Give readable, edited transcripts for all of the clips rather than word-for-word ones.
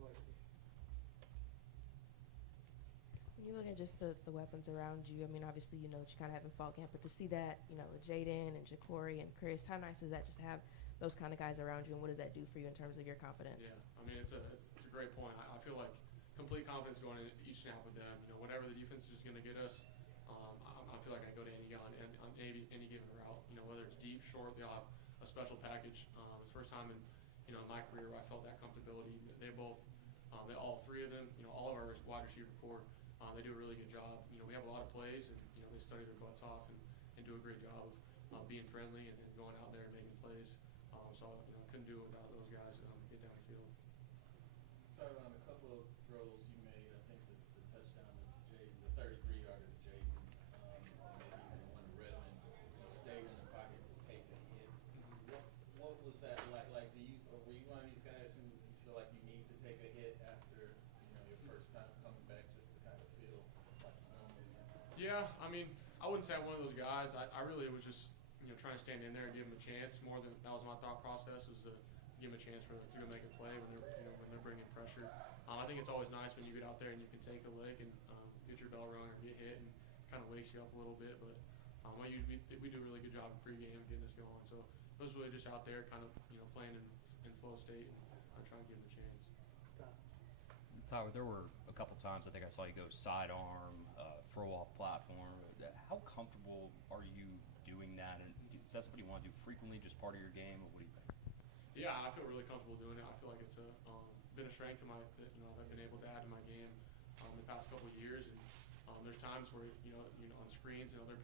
Alexis. When you look at just the weapons around you, I mean, obviously, you know, what you kind of have in fall camp, but to see that, you know, with Jaden and Ja'Cory and Chris, how nice is that just to have those kind of guys around you, and what does that do for you in terms of your confidence? Yeah, I mean, it's a great point. I feel like complete confidence going into each snap with them. You know, whatever the defense is going to get us, I feel like I go to any guy on any given route. You know, whether it's deep, short, they all have a special package. It's the first time in my career where I felt that comfortability. They both, all three of them, you know, all of our wide receiver core, they do a really good job. You know, we have a lot of plays, and you know, they study their butts off and do a great job of being friendly and going out there and making plays. So you know, I couldn't do it without those guys get down the field. Talk about a couple of throws you made. I think the touchdown to Jaden, the 33-yarder to Jaden, maybe even the one to Redmond, you know, stayed in the pocket to take a hit. What was that like? Like, were you one of these guys who feel like you need to take a hit after, you know, your first time coming back, just to kind of feel like you normally do? Yeah, I mean, I wouldn't say I'm one of those guys. I really was just, you know, trying to stand in there and give them a chance. More than that was my thought process, was to give them a chance to go make a play when they're bringing pressure. I think it's always nice when you get out there and you can take a lick and get your bell rung or get hit, and kind of wakes you up a little bit. But we do a really good job in pregame getting us going. So it was really just out there, kind of, you know, playing in flow state and trying to give them a chance. Tyler, there were a couple times I think I saw you go sidearm, throw off platform. How comfortable are you doing that? And is that something you want to do frequently, just part of your game, or what do you think? Yeah, I feel really comfortable doing it. I feel like it's been a strength of that I've been able to add to my game the past couple of years. And there's times where you know on screens and other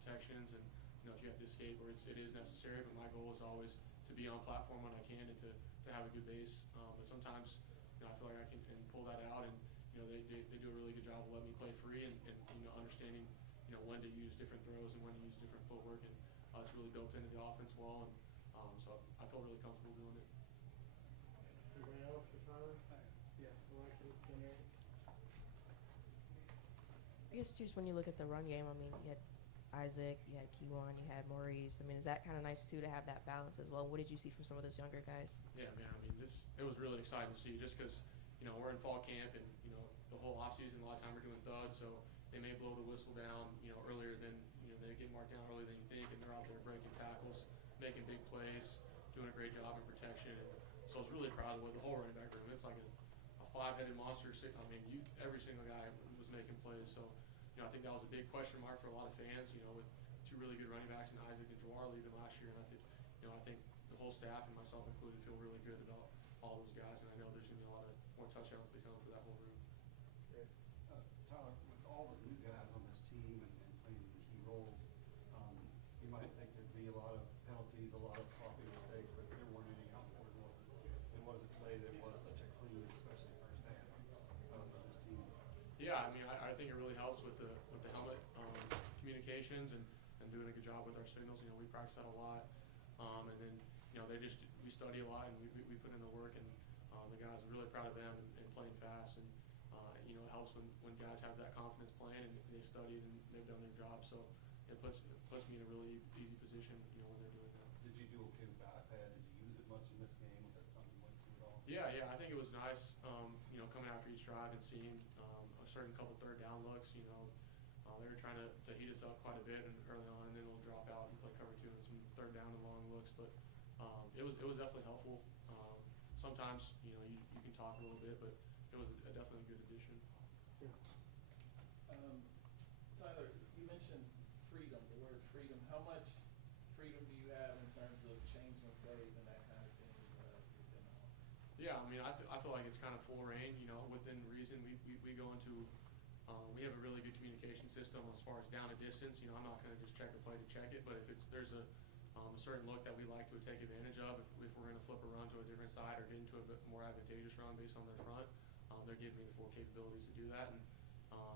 protections, and you know, if you have to escape, where it is necessary. But my goal is always to be on platform when I can, and to have a good base. But sometimes, you know, I feel like I can pull that out, and you know, they do a really good job of letting me play free, and you know, understanding, you know, when to use different throws and when to use different footwork, and it's really built into the offense well. And so I feel really comfortable doing it. Anybody else for Tyler? Yeah, Alexis, then Eric. I guess just when you look at the run game, I mean, you had Isaac, you had Keywan, you had Maurice. I mean, is that kind of nice too, to have that balance as well? What did you see from some of those younger guys? Yeah, man. I mean, it was really exciting to see, just because, you know, we're in fall camp, and you know, the whole offseason, a lot of time we're doing thuds, so they may blow the whistle down, you know, earlier than, you know, they get marked down earlier than you think, and they're out there breaking tackles, making big plays, doing a great job in protection. And so I was really proud of the whole running back room. It's like a five-headed monster. I mean, every single guy was making plays. So, you know, I think that was a big question mark for a lot of fans, you know, with two really good running backs, and Isaac and Jawar leaving last year. And I think the whole staff, and myself included, feel really good about all those guys. And I know there's going to be a lot of more touchdowns to come for that whole room. Tyler, with all the new guys on this team and playing key roles, you might think there'd be a lot of penalties, a lot of sloppy mistakes, but there weren't any on board. And what does it say that it was such a clean, especially first half, for this team? Yeah, I mean, I think it really helps with the helmet communications, and doing a good job with our signals. You know, we practice that a lot, and then, you know, we study a lot, and we put in the work, and the guys are really proud of them, and playing fast. And you know, it helps when guys have that confidence playing, and they've studied and they've done their job. So it puts me in a really easy position, you know, when they're doing that. Did you do okay with the iPad? Did you use it much in this game? Was that something you went to at all? Yeah, I think it was nice, you know, coming after each drive and seeing a certain couple third down looks. You know, they were trying to heat us up quite a bit early on, and then we'll drop out and play cover two and some third down and long looks. But it was definitely helpful. Sometimes, you know, you can talk a little bit, but it was definitely a good addition. Yeah. Tyler, you mentioned freedom, the word freedom. How much freedom do you have in terms of changing plays and that kind of thing? Yeah, I mean, I feel like it's kind of full reign, you know, within reason. We go into we have a really good communication system as far as down a distance. You know, I'm not going to just check a play to check it, but if there's a certain look that we like to take advantage of, if we're going to flip a run to a different side or get into a bit more advantageous run based on their front, they're giving me the full capabilities to do that. And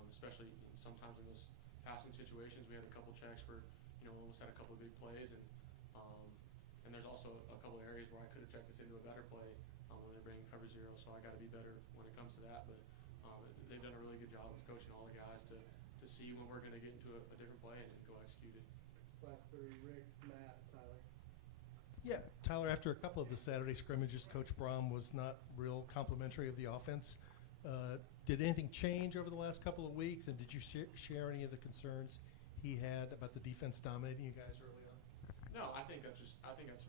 especially sometimes in those passing situations, we had a couple checks where, you know, we almost had a couple of big plays, and there's also a couple of areas where I could have checked us into a better play when they're bringing cover zero. So I got to be better when it comes to that. But they've done a really good job of coaching all the guys to see when we're going to get into a different play and go execute it. Last three, Rick, Matt, Tyler. Yeah, Tyler, after a couple of the Saturday scrimmages, Coach Brohm was not real complimentary of the offense. Did anything change over the last couple of weeks, and did you share any of the concerns he had about the defense dominating you guys early on? No, I think that's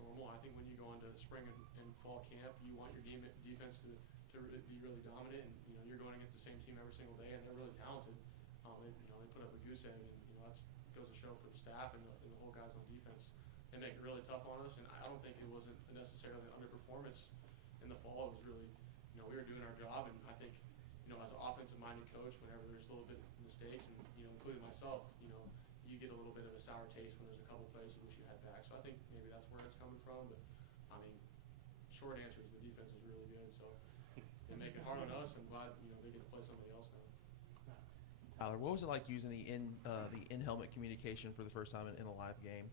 normal. I think when you go into spring and fall camp, you want your defense to be really dominant, and you're going against the same team every single day, and they're really talented. They put up a goose egg, and that goes to show for the staff and the whole guys on defense. They make it really tough on us, and I don't think it wasn't necessarily an underperformance in the fall. It was really, we were doing our job, and I think, as an offensive-minded coach, whenever there's a little bit of mistakes, and including myself, you get a little bit of a sour taste when there's a couple plays in which you had back. So I think maybe that's where it's coming from. But I mean, short answer is the defense is really good. So they make it hard on us. I'm glad they get to play somebody else now. Tyler, what was it like using the in-helmet communication for the first time in a live game?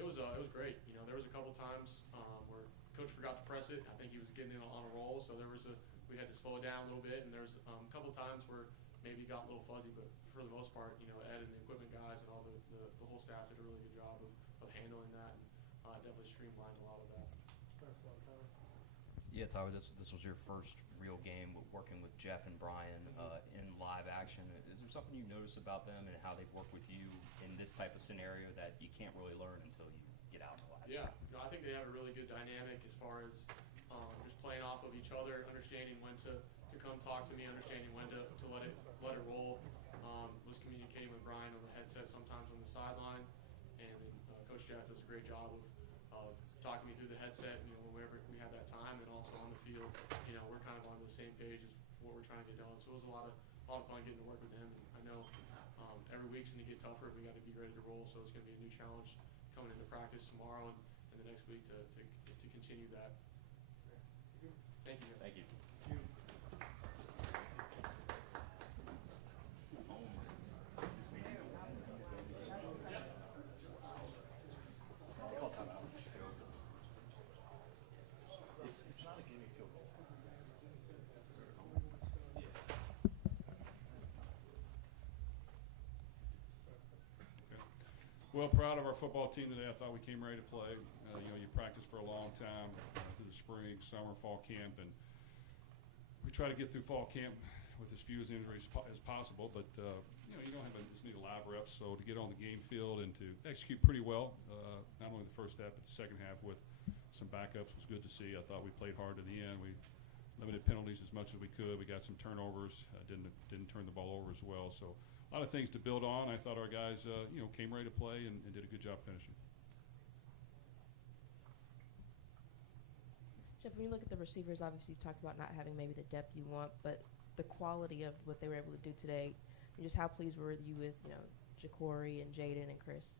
It was great. There was a couple times where coach forgot to press it. I think he was getting in on a roll, so we had to slow it down a little bit. And there's a couple times where maybe it got a little fuzzy, but for the most part, Ed and the equipment guys and all the whole staff did a really good job of handling that, and definitely streamlined a lot of that. Nice one, Tyler. Yeah, Tyler, this was your first real game working with Jeff and Brian in live action. Is there something you notice about them and how they've worked with you in this type of scenario that you can't really learn until you get out in live? Yeah, I think they have a really good dynamic as far as just playing off of each other, understanding when to come talk to me, understanding when to let it roll. Was communicating with Brian on the headset, sometimes on the sideline, and Coach Jeff does a great job of talking me through the headset. Whenever we have that time, and also on the field, we're kind of on the same page as what we're trying to get done. So it was a lot of fun getting to work with him. And I know every week's going to get tougher. We got to be ready to roll. So it's going to be a new challenge coming into practice tomorrow and the next week to continue that. Thank you. Thank you. Well, proud of our football team today. I thought we came ready to play. You practiced for a long time through the spring, summer, fall camp, and we try to get through fall camp with as few injuries as possible. But you don't have as many live reps, so to get on the game field and to execute pretty well, not only the first half but the second half with some backups was good to see. I thought we played hard to the end. We limited penalties as much as we could. We got some turnovers. Didn't turn the ball over as well. So a lot of things to build on. I thought our guys, came ready to play and did a good job finishing. Jeff, when you look at the receivers, obviously you talked about not having maybe the depth you want, but the quality of what they were able to do today, and just how pleased were you with, Jacory and Jaden and Chris?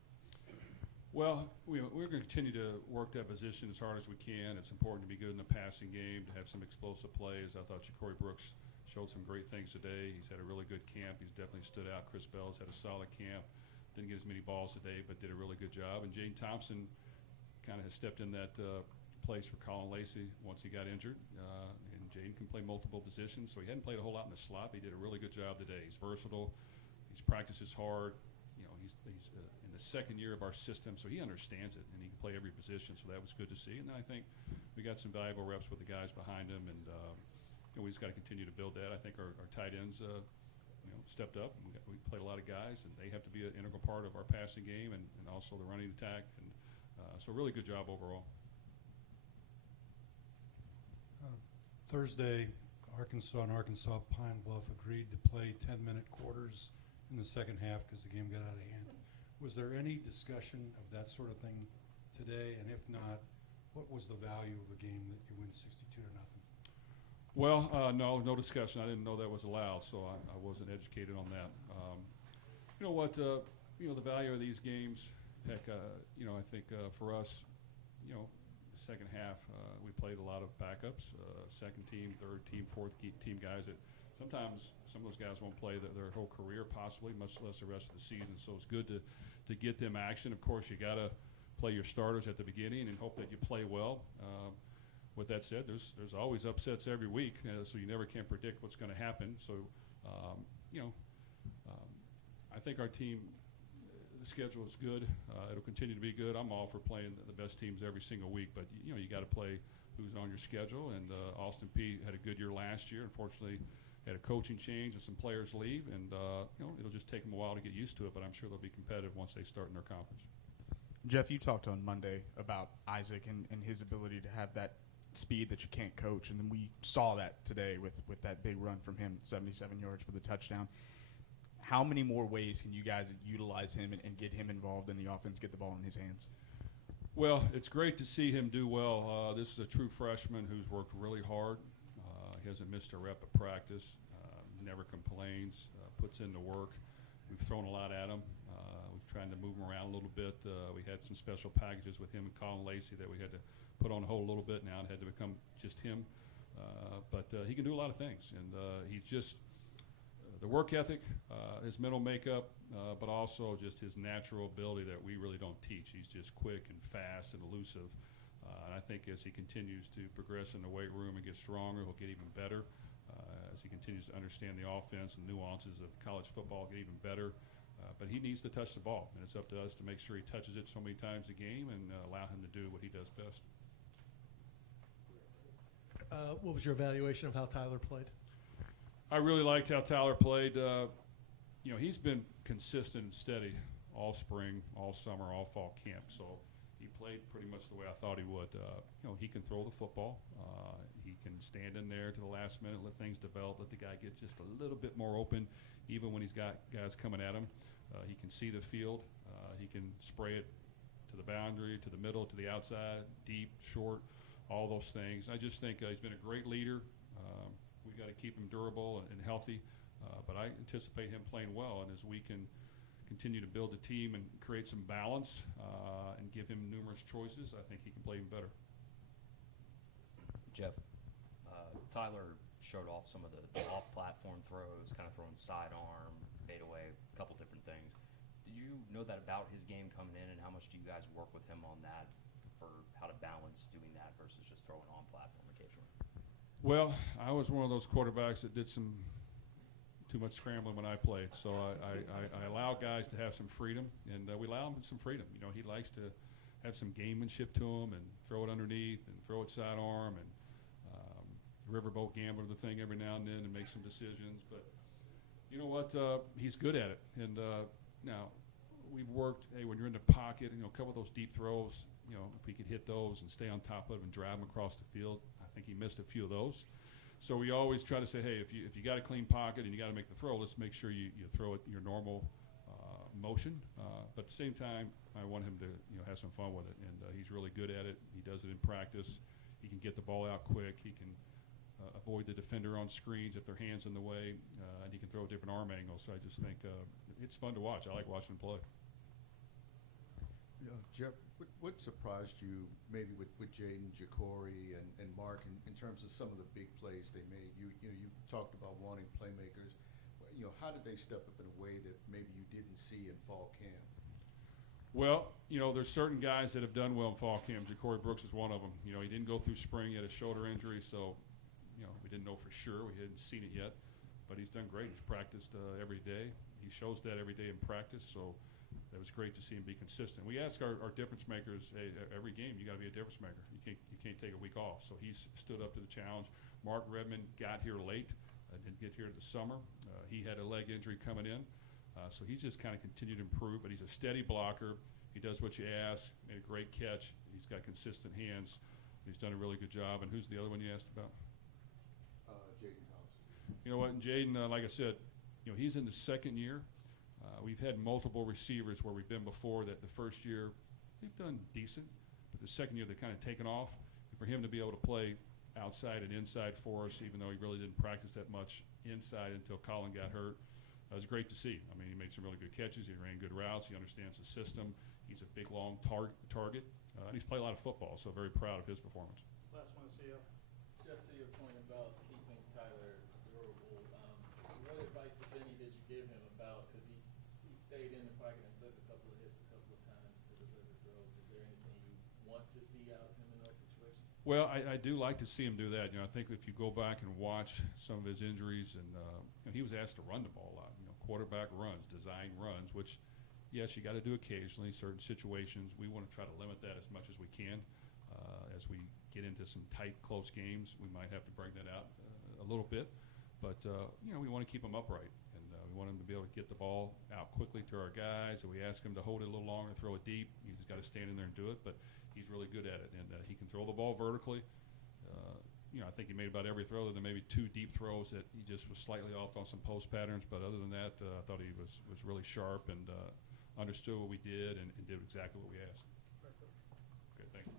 Well, we're going to continue to work that position as hard as we can. It's important to be good in the passing game, to have some explosive plays. I thought Jacory Brooks showed some great things today. He's had a really good camp. He's definitely stood out. Chris Bell's had a solid camp. Didn't get as many balls today, but did a really good job. And Jaden Thompson kind of has stepped in that place for Colin Lacey once he got injured. And Jaden can play multiple positions, so he hadn't played a whole lot in the slot. But he did a really good job today. He's versatile. He's practices hard. He's in the second year of our system, so he understands it, and he can play every position. So that was good to see. And then I think we got some valuable reps with the guys behind him, and we just got to continue to build that. I think our tight ends, stepped up. We played a lot of guys, and they have to be an integral part of our passing game and also the running attack. And so really good job overall. Thursday, Arkansas and Arkansas Pine Bluff agreed to play 10-minute quarters in the second half because the game got out of hand. Was there any discussion of that sort of thing today? And if not, what was the value of a game that you win 62-0? Well, no discussion. I didn't know that was allowed, so I wasn't educated on that. You know what? The value of these games, heck, I think for us, the second half, we played a lot of backups, second team, third team, fourth team guys that sometimes some of those guys won't play their whole career possibly, much less the rest of the season. So it's good to get them action. Of course, you got to play your starters at the beginning and hope that you play well. With that said, there's always upsets every week, so you never can predict what's going to happen. So, I think our team, the schedule is good. It'll continue to be good. I'm all for playing the best teams every single week, but you know, you got to play who's on your schedule. And Austin Peay had a good year last year. Unfortunately, had a coaching change and some players leave, and you know, it'll just take them a while to get used to it. But I'm sure they'll be competitive once they start in their conference. Jeff, you talked on Monday about Isaac and his ability to have that speed that you can't coach, and then we saw that today with that big run from him, 77 yards for the touchdown. How many more ways can you guys utilize him and get him involved in the offense, get the ball in his hands? Well, it's great to see him do well. This is a true freshman who's worked really hard. He hasn't missed a rep at practice, never complains, puts in the work. We've thrown a lot at him. We've tried to move him around a little bit. We had some special packages with him and Colin Lacey that we had to put on hold a little bit. Now it had to become just him. But he can do a lot of things, and he's just the work ethic, his mental makeup, but also just his natural ability that we really don't teach. He's just quick and fast and elusive. And I think as he continues to progress in the weight room and get stronger, he'll get even better. As he continues to understand the offense and nuances of college football, get even better. But he needs to touch the ball, and it's up to us to make sure he touches it so many times a game and allow him to do what he does best. What was your evaluation of how Tyler played? I really liked how Tyler played. You know, he's been consistent and steady all spring, all summer, all fall camp. So he played pretty much the way I thought he would. You know, he can throw the football. He can stand in there to the last minute, let things develop, let the guy get just a little bit more open, even when he's got guys coming at him. He can see the field. He can spray it to the boundary, to the middle, to the outside, deep, short, all those things. I just think he's been a great leader. We've got to keep him durable and healthy, but I anticipate him playing well. And as we can continue to build a team and create some balance and give him numerous choices, I think he can play even better. Jeff, Tyler showed off some of the off-platform throws, kind of throwing sidearm, fadeaway, a couple different things. Do you know that about his game coming in, and how much do you guys work with him on that for how to balance doing that versus just throwing on platform occasionally? Well, I was one of those quarterbacks that did some too much scrambling when I played, so I allow guys to have some freedom, and we allow him some freedom. You know, he likes to have some gamemanship to him and throw it underneath and throw it sidearm and riverboat gambler the thing every now and then and make some decisions. But you know what? He's good at it. And now we've worked, hey, when you're in the pocket, you know, a couple of those deep throws, you know, if we could hit those and stay on top of them and drive them across the field, I think he missed a few of those. So we always try to say, hey, if you got a clean pocket and you got to make the throw, let's make sure you throw it in your normal motion. But at the same time, I want him to, you know, have some fun with it. And he's really good at it. He does it in practice. He can get the ball out quick. He can avoid the defender on screens if their hand's in the way, and he can throw a different arm angle. So I just think it's fun to watch. I like watching him play. Yeah, Jeff, what surprised you maybe with Jaden, Ja'Cory, and Mark in terms of some of the big plays they made? You talked about wanting playmakers. You know, how did they step up in a way that maybe you didn't see in fall camp? Well, you know, there's certain guys that have done well in fall camp. Ja'Cory Brooks is one of them. You know, he didn't go through spring. He had a shoulder injury, so you know, we didn't know for sure. We hadn't seen it yet, but he's done great. He's practiced every day. He shows that every day in practice, so that was great to see him be consistent. We ask our difference makers, hey, every game you got to be a difference maker. You can't take a week off. So he's stood up to the challenge. Mark Redmond got here late, didn't get here this summer. He had a leg injury coming in, so he's just kind of continued to improve. But he's a steady blocker. He does what you ask. Made a great catch. He's got consistent hands. He's done a really good job. And who's the other one you asked about? Jaden Thompson. You know what, and Jaden, like I said, you know, he's in the second year. We've had multiple receivers where we've been before that the first year they've done decent, but the second year they've kind of taken off. And for him to be able to play outside and inside for us, even though he really didn't practice that much inside until Colin got hurt, it was great to see. I mean, he made some really good catches. He ran good routes. He understands the system. He's a big, long target. And he's played a lot of football, so very proud of his performance. Last one, CEO. Jeff, to your point about keeping Tyler durable, what advice, if any, did you give him about, because he stayed in the pocket and took a couple of hits a couple of times to deliver throws. Is there anything you want to see out of him in those situations? Well, I do like to see him do that. You know, I think if you go back and watch some of his injuries, and you know, he was asked to run the ball a lot. You know, quarterback runs, design runs, which yes, you got to do occasionally, certain situations. We want to try to limit that as much as we can. As we get into some tight, close games, we might have to bring that out a little bit. But, we want to keep them upright. And we want them to be able to get the ball out quickly to our guys. And we ask them to hold it a little longer, throw it deep. You just got to stand in there and do it. But he's really good at it. And he can throw the ball vertically. I think he made about every throw. There may be 2 deep throws that he just was slightly off on some post patterns. But other than that, I thought he was really sharp and understood what we did and did exactly what we asked. Okay, thank you.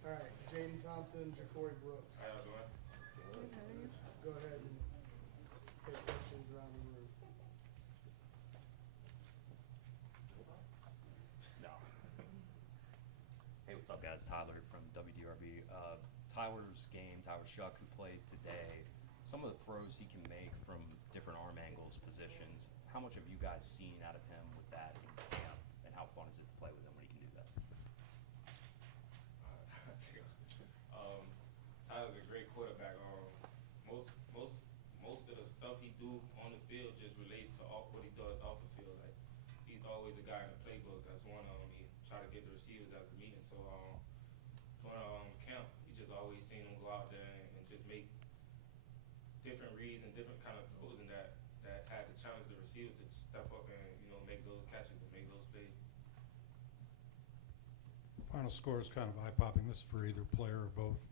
All right, Jaden Thompson, Ja'Cory Brooks. How y'all doing? Go ahead and take questions around the room. No. Hey, what's up, guys? Tyler from WDRB. Tyler's game, Tyler Shuck, who played today, some of the throws he can make from different arm angles, positions, how much have you guys seen out of him with that in camp, and how fun is it to play with him when he can do that? Tyler's a great quarterback. Most of the stuff he do on the field just relates to what he does off the field. Like, he's always a guy in the playbook. That's one of them. He try to get the receivers after the meeting. So during camp, he just always seen him go out there and just make different reads and different kind of throws, and that had to challenge the receivers to step up and make those catches and make those plays. Final score is kind of eye-popping. This is for either player or both.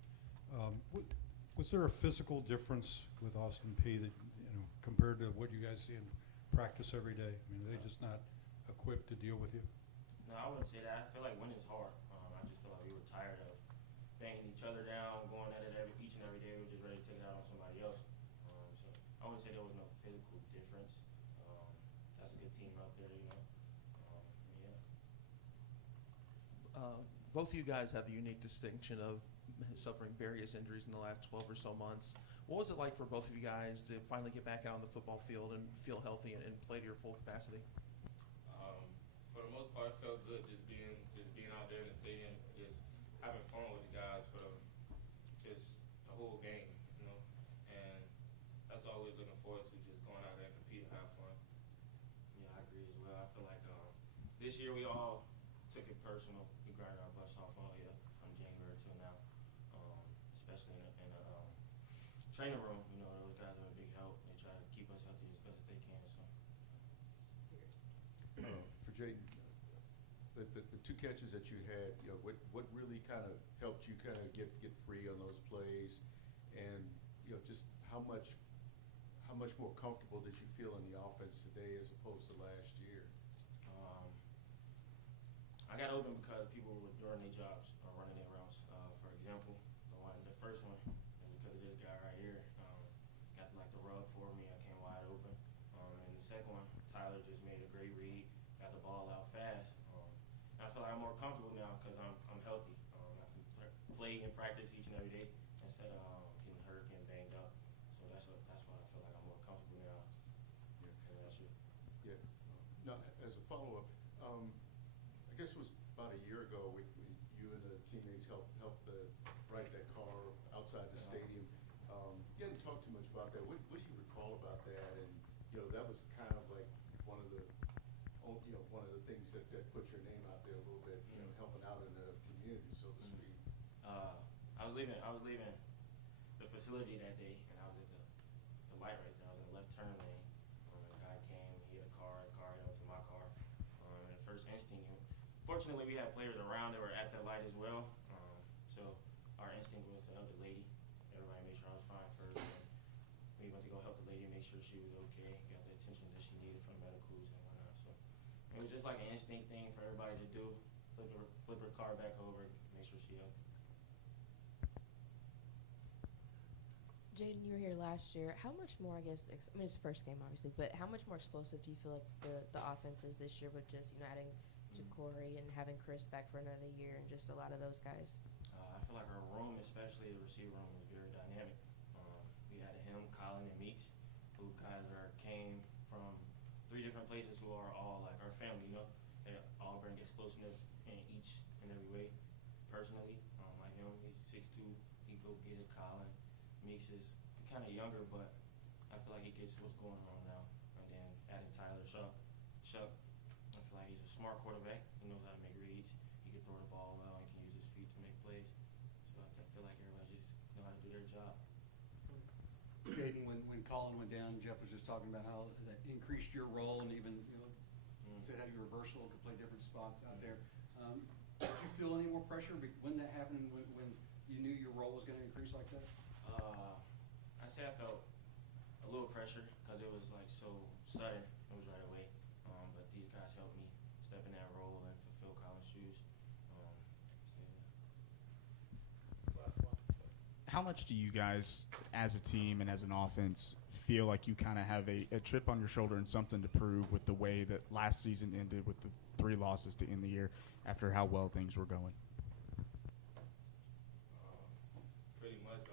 Was there a physical difference with Austin Peay that, compared to what you guys see in practice every day? I mean, are they just not equipped to deal with you? No, I wouldn't say that. I feel like winning's hard. I just feel like we were tired of banging each other down, going at it each and every day. We were just ready to take it out on somebody else. So I wouldn't say there was no physical difference. That's a good team out there, Both of you guys have the unique distinction of suffering various injuries in the last 12 or so months. What was it like for both of you guys to finally get back out on the football field and feel healthy and play to your full capacity? For the most part, it felt good just being out there in the stadium, just having fun with the guys for just the whole game, and that's always looking forward to, just going out there and compete and have fun. Yeah, I agree as well. I feel like this year we all took it personal. We grinded our butts off all year from January till now, especially in the training room. Those guys are a big help. They try to keep us healthy as best as they can. So. For Jaden, the 2 catches that you had, what really kind of helped you kind of get free on those plays, and just how much more comfortable did you feel in the offense today as opposed to last year? I got open because people were doing their jobs or running their routes. For example, the first one was because of this guy right here. Got like the rub for me. I came wide open. And the second one, Tyler just made a great read. Got the ball out fast. And I feel like I'm more comfortable now because I'm healthy. I can play and practice each and every day instead of getting hurt, getting banged up. So that's why I feel like I'm more comfortable now. Yeah. And that's it. Yeah. Now, as a follow-up, I guess it was about a year ago, you and the teammates helped ride that car outside the stadium. You hadn't talked too much about that. What do you recall about that? And that was kind of like one of the things that put your name out there a little bit, helping out in the community, so to speak. I was leaving the facility that day, and I was at the light right there. I was in the left turn lane. The guy came, he had a car held up to my car. And the first instinct, fortunately we had players around that were at that light as well. So our instinct was to help the lady. Everybody made sure I was fine first. And we went to go help the lady, make sure she was okay, got the attention that she needed from the medicals and whatnot. So it was just like an instinct thing for everybody to do. Flip her car back over, make sure she healthy. Jaden, you were here last year. How much more, I guess, I mean, it's the first game, obviously, but how much more explosive do you feel like the offense is this year with just, adding Ja'Cory and having Chris back for another year and just a lot of those guys? I feel like our room, especially the receiver room, was very dynamic. We had him, Colin, and Meeks, who guys came from 3 different places who are all like our family, They all bring explosiveness in each and every way. Personally, like him, he's 6'2", he go get it. Colin, Meeks is kind of younger, but I feel like he gets what's going on now. And then adding Tyler Shuck, I feel like he's a smart quarterback. He knows how to make reads. He can throw the ball well and can use his feet to make plays. So I feel like everybody just know how to do their job. Jaden, when Colin went down, Jeff was just talking about how that increased your role and even, said how you were versatile, could play different spots out there. Did you feel any more pressure when that happened, when you knew your role was going to increase like that? I'd say I felt a little pressure because it was like so sudden. It was right away. But these guys helped me step in that role and fulfill Colin's shoes. Last one. How much do you guys, as a team and as an offense, feel like you kind of have a chip on your shoulder and something to prove with the way that last season ended with the 3 losses to end the year after how well things were going? Pretty much,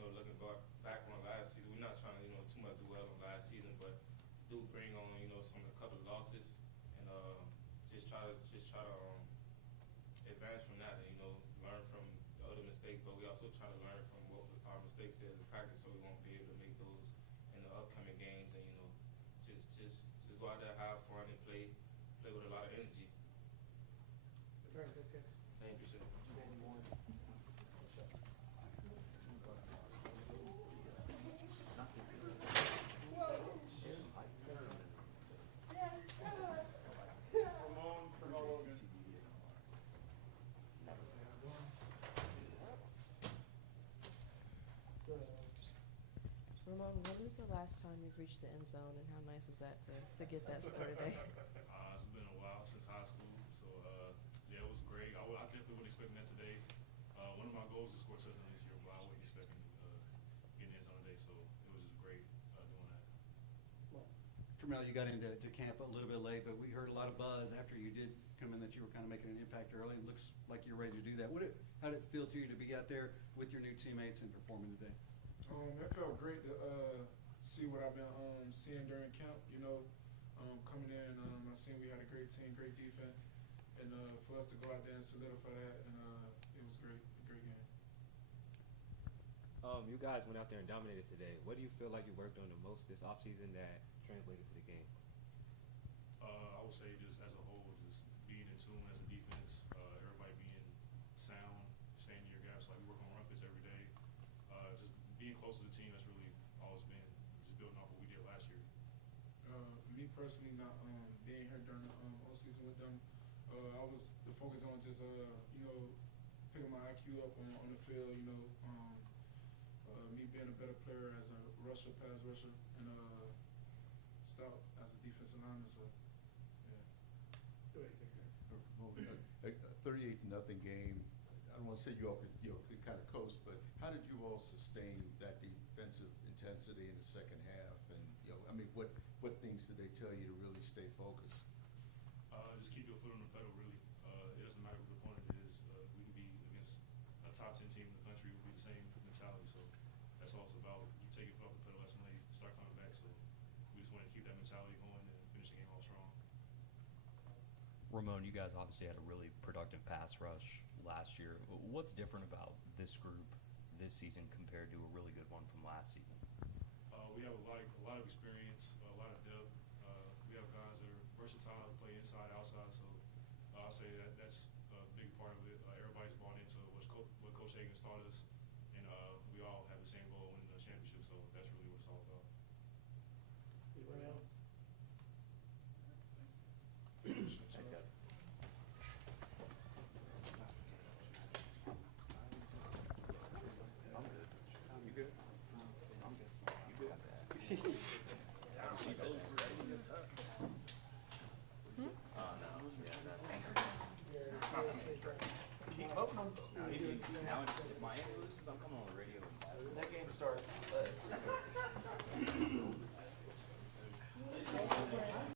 looking back on last season, we're not trying to, too much do well on last season, but do bring on, some a couple of losses and just try to advance from that and, learn from the other mistakes, but we also try to learn from what our mistakes is in practice so we won't be able to make those in the upcoming games and, just go out there, have fun and play with a lot of energy. Very good, yes. Thank you, sir. Ramon, when was the last time you've reached the end zone, and how nice was that to get that started today? It's been a while since high school, so yeah, it was great. I definitely wasn't expecting that today. One of my goals is to score a touchdown this year, but I wasn't expecting getting in zone today, so it was just great doing that. Termel, you got into camp a little bit late, but we heard a lot of buzz after you did come in that you were kind of making an impact early. It looks like you're ready to do that. How did it feel to you to be out there with your new teammates and performing today? It felt great to see what I've been seeing during camp. Coming in, I seen we had a great team, great defense, and for us to go out there and solidify that, and it was great, a great game. You guys went out there and dominated today. What do you feel like you worked on the most this offseason that translated to the game? I would say just as a whole, just being in tune as a defense, everybody being sound, staying in your gaps. Like we work on run fits every day. Just being close to the team, that's really all it's been. Just building off what we did last year. Me personally, not being here during the off season with them, I was the focus on just picking my IQ up on the field. Me being a better player as a rusher, pass rusher, and stout as a defensive lineman. So, yeah. 38-0 game. I don't want to say you all could kind of coast, but how did you all sustain that defensive intensity in the second half? And what things did they tell you to really stay focused? Just keep your foot on the pedal. Really, it doesn't matter who the opponent is. We can be against a top 10 team in the country. We'll be the same mentality. So that's all it's about. You take your foot off the pedal. That's when they start coming back. So we just want to keep that mentality going and finish the game all strong. Ramon, you guys obviously had a really productive pass rush last year. What's different about this group this season compared to a really good one from last season? We have a lot of experience, a lot of depth. We have guys that are versatile, play inside, outside. So I'll say that's a big part of it. Everybody's bought into what Coach Hagan's taught us, and we all have the same goal, winning the championship. So that's really what it's all about. Anybody else? Thanks, guys. You good? I'm good. You good? Oh, no. Yeah, that's... Yeah, He's